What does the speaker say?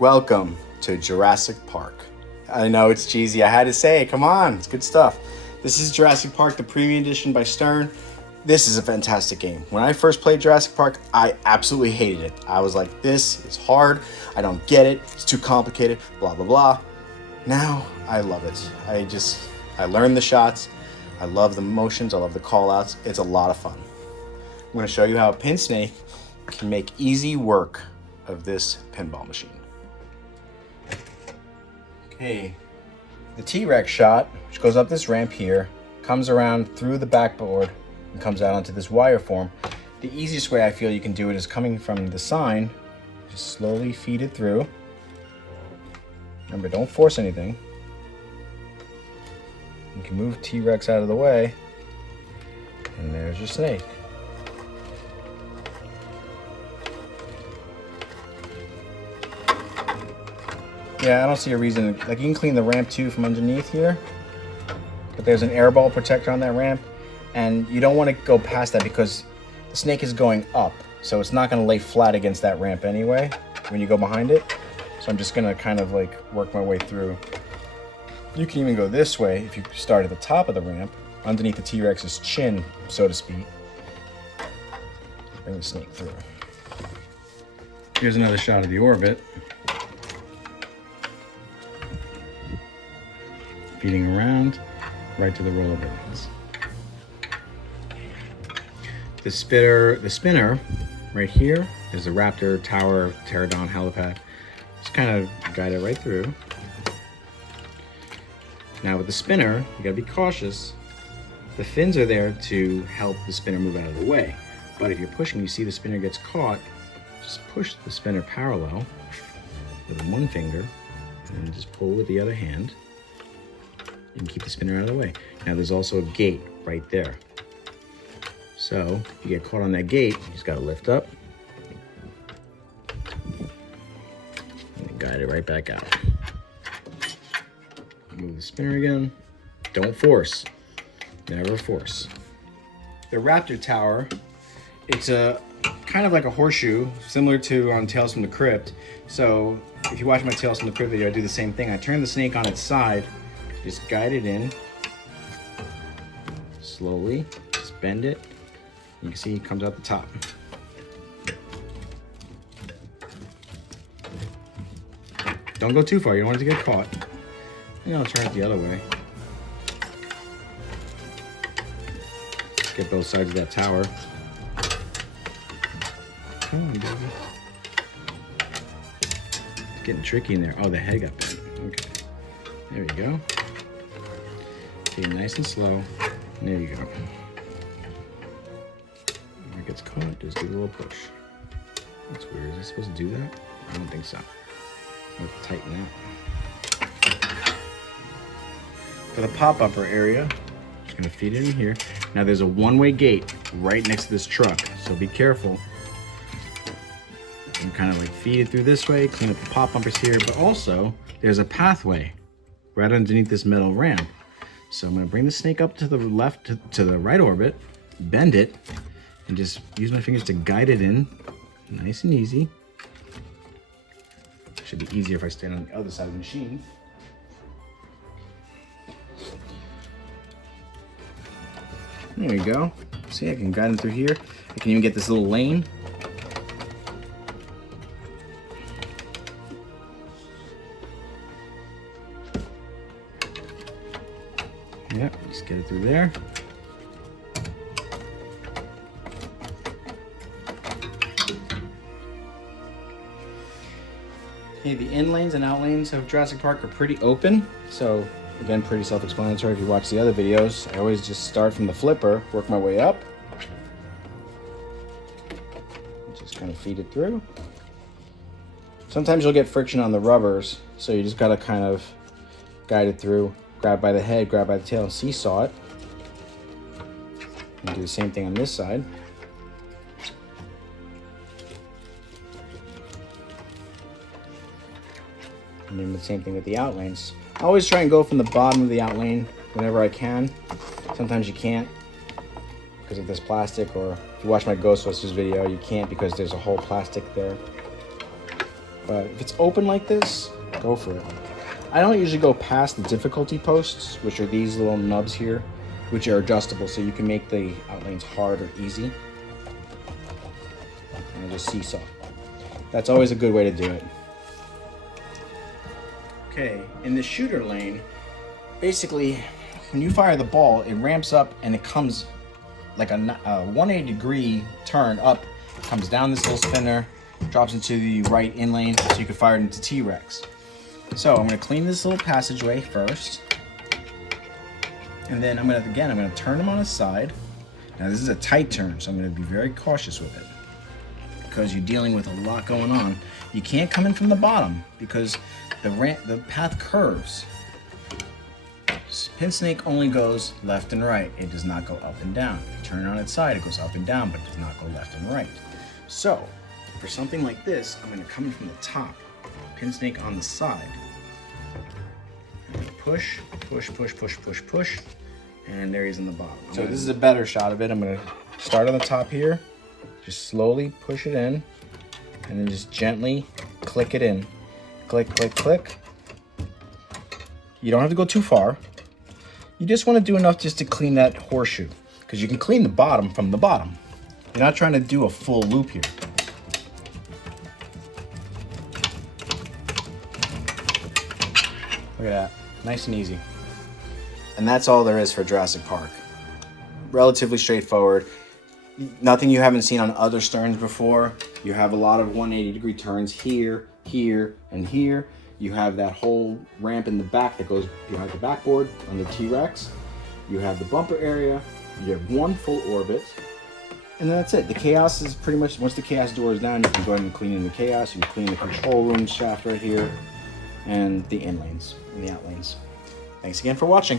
Welcome to Jurassic Park. I know it's cheesy, I had to say it, come on, it's good stuff. This is Jurassic Park, the premium edition by Stern. This is a fantastic game. When I first played Jurassic Park, I absolutely hated it. I was like, this is hard, I don't get it, it's too complicated, blah, blah, blah. Now, I love it. I learned the shots, I love the motions, I love the call outs, it's a lot of fun. I'm gonna show you how PinSnake can make easy work of this pinball machine. Okay, the T-Rex shot, which goes up this ramp here, comes around through the backboard and comes out onto this wire form. The easiest way I feel you can do it is coming from the sign, just slowly feed it through. Remember, don't force anything. You can move T-Rex out of the way, and there's your snake. Yeah, I don't see a reason. Like, you can clean the ramp too from underneath here, but there's an airball protector on that ramp, and you don't want to go past that because the snake is going up, so it's not going to lay flat against that ramp anyway when you go behind it. So I'm just going to kind of like work my way through. You can even go this way if you start at the top of the ramp, underneath the T-Rex's chin, so to speak. Bring the snake through. Here's another shot of the orbit. Feeding around right to the roller blades. The spinner right here is the Raptor Tower Pterodon helipad. Just kind of guide it right through. Now with the spinner, you gotta be cautious. The fins are there to help the spinner move out of the way. But if you're pushing, you see the spinner gets caught, just push the spinner parallel with one finger and then just pull with the other hand. You can keep the spinner out of the way. Now there's also a gate right there. So if you get caught on that gate, you just gotta lift up and then guide it right back out. Move the spinner again. Don't force. Never force. The Raptor Tower, it's a kind of like a horseshoe, similar to on Tales from the Crypt. So if you watch my Tales from the Crypt video, I do the same thing. I turn the snake on its side, just guide it in slowly, just bend it. You can see it comes out the top. Don't go too far, you don't want it to get caught. And I'll turn it the other way. Get both sides of that tower. Come on, baby. It's getting tricky in there. Oh, the head got bent. Okay. There we go. Take it nice and slow. There you go. When it gets caught, just give it a little push. That's weird. Is it supposed to do that? I don't think so. I'll have to tighten that. For the pop-upper area, just gonna feed it in here. Now there's a one-way gate right next to this truck, so be careful. You kind of like feed it through this way, clean up the pop bumpers here, but also there's a pathway right underneath this metal ramp. So I'm gonna bring the snake up to the left, to the right orbit, bend it, and just use my fingers to guide it in, nice and easy. Should be easier if I stand on the other side of the machine. There you go. See, I can guide them through here. I can even get this little lane. Yep, just get it through there. Okay, the in lanes and out lanes of Jurassic Park are pretty open, so again, pretty self-explanatory if you watch the other videos. I always just start from the flipper, work my way up. Just kind of feed it through. Sometimes you'll get friction on the rubbers, so you just gotta kind of guide it through. Grab by the head, grab by the tail, and seesaw it. And do the same thing on this side. And then the same thing with the out lanes. I always try and go from the bottom of the out lane whenever I can. Sometimes you can't because of this plastic, or if you watch my Ghostbusters video, you can't because there's a whole plastic there. But if it's open like this, go for it. I don't usually go past the difficulty posts, which are these little nubs here, which are adjustable so you can make the outlines hard or easy. And just seesaw. That's always a good way to do it. Okay, in the shooter lane, basically, when you fire the ball, it ramps up and it comes like a 180-degree turn up, comes down this little spinner, drops into the right in lane, so you can fire it into T-Rex. So I'm going to clean this little passageway first, and then I'm going to turn them on its side. Now this is a tight turn, so I'm going to be very cautious with it because you're dealing with a lot going on. You can't come in from the bottom because the path curves. PinSnake only goes left and right. It does not go up and down. If you turn it on its side, it goes up and down, but does not go left and right. So for something like this, I'm going to come in from the top. PinSnake on the side. Push, push, push, push, push, push, and there he's in the bottom. So this is a better shot of it. I'm going to start on the top here, just slowly push it in, and then just gently click it in. Click, click, click. You don't have to go too far. You just want to do enough just to clean that horseshoe, because you can clean the bottom from the bottom. You're not trying to do a full loop here. Look at that, nice and easy. And that's all there is for Jurassic Park. Relatively straightforward. Nothing you haven't seen on other Sterns before. You have a lot of 180-degree turns here, here, and here. You have that whole ramp in the back that goes behind the backboard on the T-Rex. You have the bumper area. You have one full orbit. And then that's it. The chaos is pretty much, once the chaos door is down, you can go ahead and clean in the chaos. You can clean the control room shaft right here and the in lanes and the out lanes. Thanks again for watching.